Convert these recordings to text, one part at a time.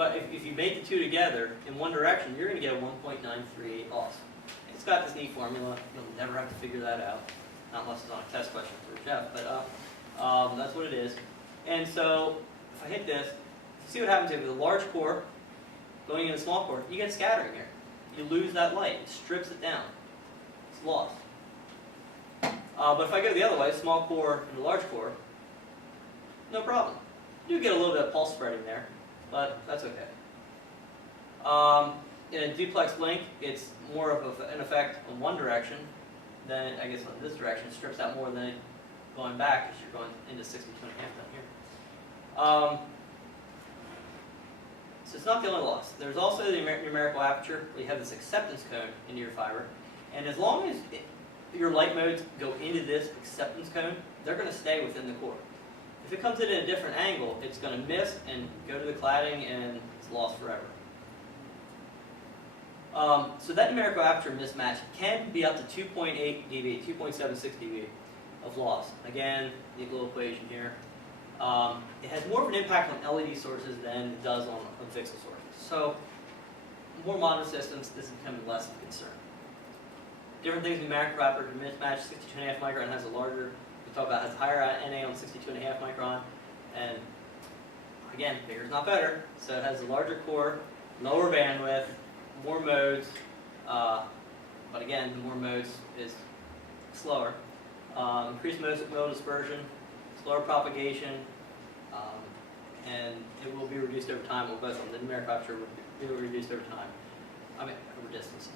But if you make the two together in one direction, you're going to get a 1.938 loss. It's got this neat formula. You'll never have to figure that out. Not unless it's on a test question for Jeff, but that's what it is. And so if I hit this, see what happens with a large core going in a small core, you get scattering here. You lose that light. It strips it down. It's lost. But if I go the other way, small core and a large core, no problem. You get a little bit of pulse spreading there, but that's okay. In a duplex link, it's more of an effect in one direction than, I guess, in this direction. It strips out more than it going back as you're going into 62.5 down here. So it's not the only loss. There's also the numerical aperture, where you have this acceptance cone into your fiber. And as long as your light modes go into this acceptance cone, they're going to stay within the core. If it comes in at a different angle, it's going to miss and go to the cladding, and it's lost forever. So that numerical aperture mismatch can be up to 2.8 dB, 2.76 dB of loss. Again, the little equation here. It has more of an impact on LED sources than it does on VCSEL sources. So, more modern systems, this is becoming less of a concern. Different things in numerical aperture mismatch. 62.5 micron has a larger, we talk about has higher NA on 62.5 micron, and again, bigger is not better. So it has a larger core, lower bandwidth, more modes, but again, the more modes is slower. Increased modal dispersion, slower propagation, and it will be reduced over time. Well, both of them, the numeric aperture will be reduced over time. I mean, over distance.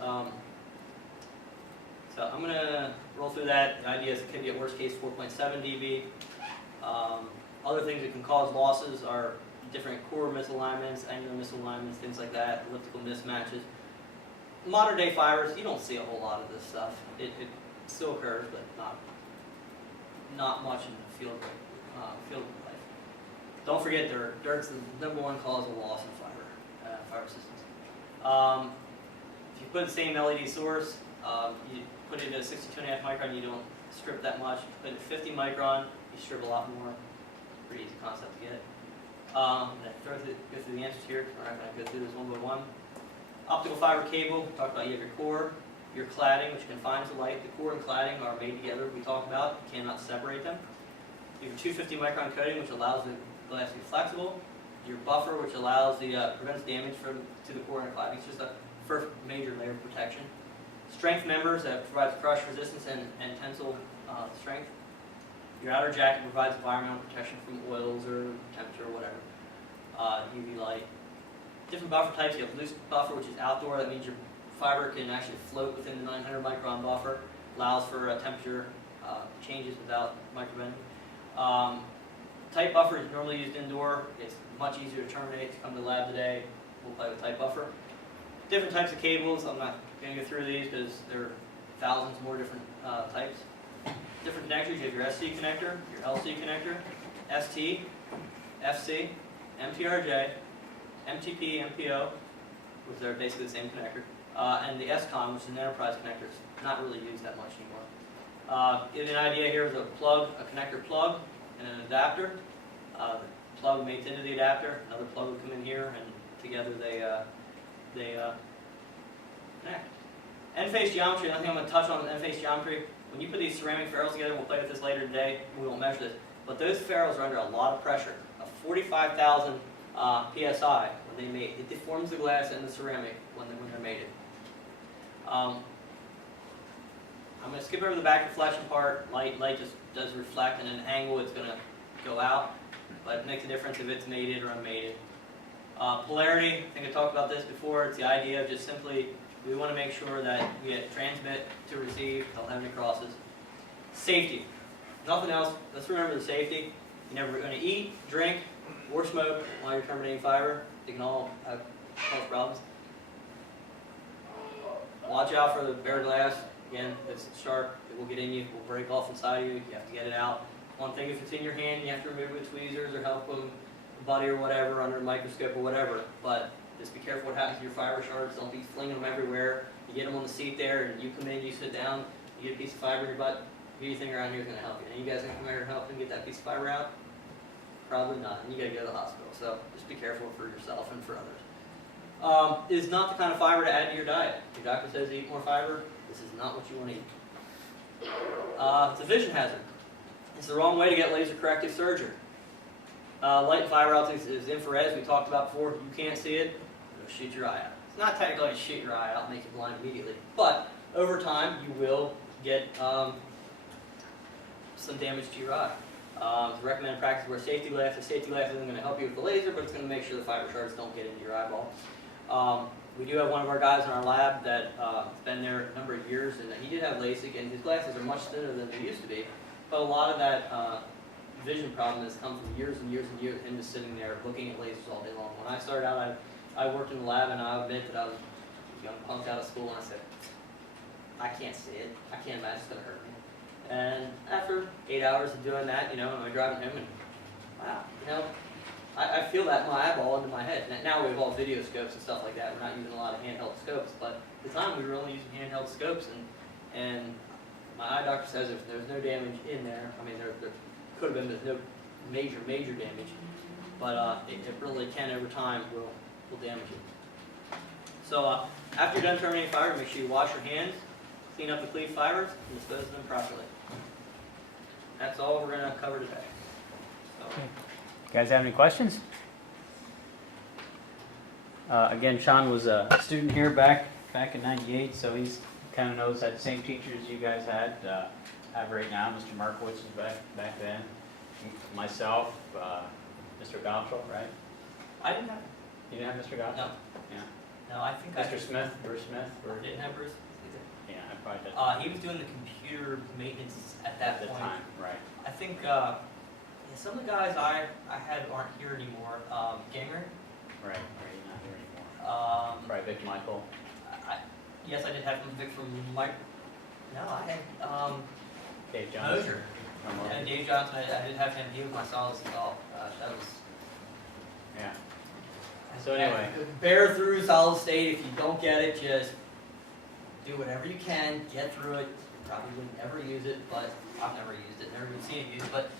So I'm going to roll through that. The idea is it can be at worst case 4.7 dB. Other things that can cause losses are different core misalignments, angular misalignments, things like that, elliptical mismatches. Modern day fibers, you don't see a whole lot of this stuff. It still occurs, but not much in the field of life. Don't forget, dirt's the #1 cause of loss in fiber systems. If you put the same LED source, you put it at 62.5 micron, you don't strip that much. Put it at 50 micron, you strip a lot more. Pretty easy concept to get. I'm going to go through the answers here. We're not going to go through this one by one. Optical fiber cable, we talked about you have your core, your cladding, which confines the light. The core and cladding are made together, we talked about. You cannot separate them. You have your 250 micron coating, which allows the glass to be flexible. Your buffer, which allows prevents damage to the core and cladding. It's just a first major layer of protection. Strength members that provides crush resistance and tensile strength. Your outer jacket provides environmental protection from oils or temperature or whatever. UV light. Different buffer types. You have loose buffer, which is outdoor. That means your fiber can actually float within the 900 micron buffer. Allows for temperature changes without microbending. Tight buffer is normally used indoor. It's much easier to terminate. To come to the lab today, we'll play with tight buffer. Different types of cables. I'm not going to go through these because there are thousands more different types. Different connectors. You have your SC connector, your LC connector, ST, FC, MTRJ, MTP, MPO, which are basically the same connector, and the SCON, which is an enterprise connector. It's not really used that much anymore. Give you an idea here is a connector plug, and an adapter. The plug mates into the adapter. Another plug will come in here, and together they connect. End-face geometry. Another thing I'm going to touch on end-face geometry. When you put these ceramic ferrules together, we'll play with this later today. We won't measure this, but those ferrules are under a lot of pressure. A 45,000 psi when they mate. It deforms the glass and the ceramic when they're mated. I'm going to skip over the back reflection part. Light just does reflect, and at an angle it's going to go out, but it makes a difference if it's mated or unmated. Polarity, I think I talked about this before. It's the idea of just simply, we want to make sure that we get transmit to receive, don't have any crosses. Safety. Nothing else. Let's remember the safety. You're never going to eat, drink, or smoke while you're terminating fiber. They can all cause problems. Watch out for the bare glass. Again, it's sharp. It will get in you. It will break off inside of you. You have to get it out. One thing, if it's in your hand, you have to remove it with tweezers or help with a buddy or whatever under a microscope or whatever. But just be careful what happens to your fiber shards. Don't be flinging them everywhere. You get them on the seat there, and you come in, you sit down, you get a piece of fiber in your butt. Anything around here is going to help you. And you guys going to come here and help and get that piece of fiber out? Probably not. And you got to go to the hospital. So just be careful for yourself and for others. is not the kind of fiber to add to your diet. Your doctor says eat more fiber. This is not what you want to eat. It's a vision hazard. It's the wrong way to get laser corrective surgery. Light and fiber optics is infrared, as we talked about before. You can't see it, it'll shoot your eye out. It's not technically to shoot your eye out and make you blind immediately, but over time you will get some damage to your eye. It's a recommended practice to wear safety glasses. Safety glasses isn't going to help you with the laser, but it's going to make sure the fiber shards don't get into your eyeball. We do have one of our guys in our lab that has been there a number of years, and he did have LASIK, and his glasses are much thinner than they used to be. But a lot of that vision problem has come from years and years and years of him just sitting there looking at lasers all day long. When I started out, I worked in the lab, and I admit that I was a young punk out of school, and I said, I can't see it. I can't imagine it's going to hurt me. And after 8 hours of doing that, you know, I'm driving home, and wow, you know, I feel that in my eyeball into my head. Now we have all video scopes and stuff like that. We're not using a lot of handheld scopes, but at the time we were only using handheld scopes, and my eye doctor says if there's no damage in there, I mean there could have been, there's no major damage, but it really can over time will damage it. So after you're done terminating fiber, make sure you wash your hands, clean up the cleaved fibers, and dispose of them properly. That's all we're going to cover today. So, You guys have any questions? Again, Sean was a student here back in '98, so he's kind of knows that same teachers you guys have right now. Mr. Markowitz was back then. Myself, Mr. Gottschall, right? I didn't have. You didn't have Mr. Gottschall? No. Yeah. No, I think Mr. Smith, Bruce Smith? I didn't have Bruce. Yeah, I probably did. He was doing the computer maintenance at that At the point. time, right. I think some of the guys I had aren't here anymore. Ganger. Right, he's not here anymore. Probably Vic Michael. Yes, I did have Vic from Mike. No, I had Dave Johnson. Mosier. And Dave Johnson, I did have him. He was my solid install. That was. Yeah. So anyway. Bear through solid state. If you don't get it, just do whatever you can. Get through it. You probably would never use it, but I've never used it. Never even seen it used. But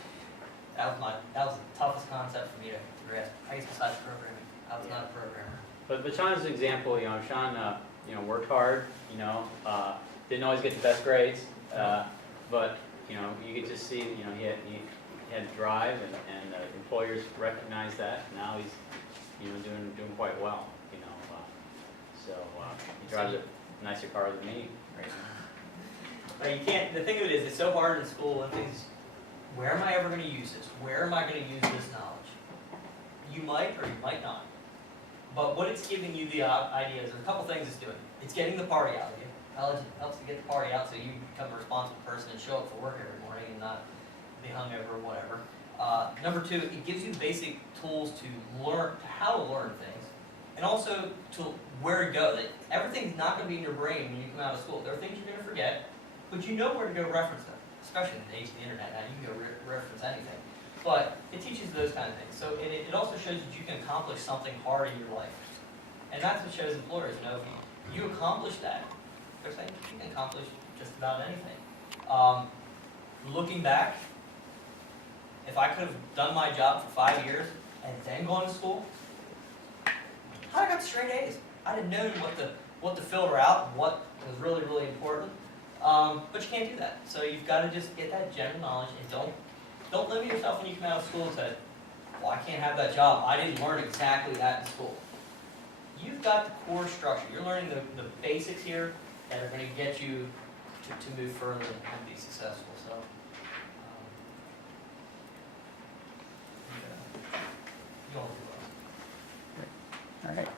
that was the toughest concept for me to grasp. I guess besides programming, I was not a programmer. But Sean's an example. You know, Sean, worked hard. You know, didn't always get the best grades, but you know, you could just see. You know, he had drive, and employers recognized that. Now he's, you know, doing quite well. You know, so he drives a nicer car than me right now. But you can't. The thing of it is, it's so hard in school and things. Where am I ever going to use this? Where am I going to use this knowledge? You might or you might not. But what it's giving you the idea is, there's a couple things it's doing. It's getting the party out of you. College helps to get the party out so you become a responsible person and show up for work every morning and not be hungover or whatever. Number two, it gives you basic tools to learn, how to learn things, and also to where to go. That everything's not going to be in your brain when you come out of school. There are things you're going to forget, but you know where to go reference them. Especially in the age of the internet now, you can go reference anything. But it teaches those kind of things. So it also shows that you can accomplish something hard in your life. And that's what shows employers, you know, if you accomplish that, they're saying you can accomplish just about anything. Looking back, if I could have done my job for 5 years and then gone to school, I got straight A's. I'd have known what to filter out, what was really important. But you can't do that. So you've got to just get that general knowledge, and don't limit yourself when you come out of school and say, well, I can't have that job. I didn't learn exactly that in school. You've got the core structure. You're learning the basics here that are going to get you to move further and be successful.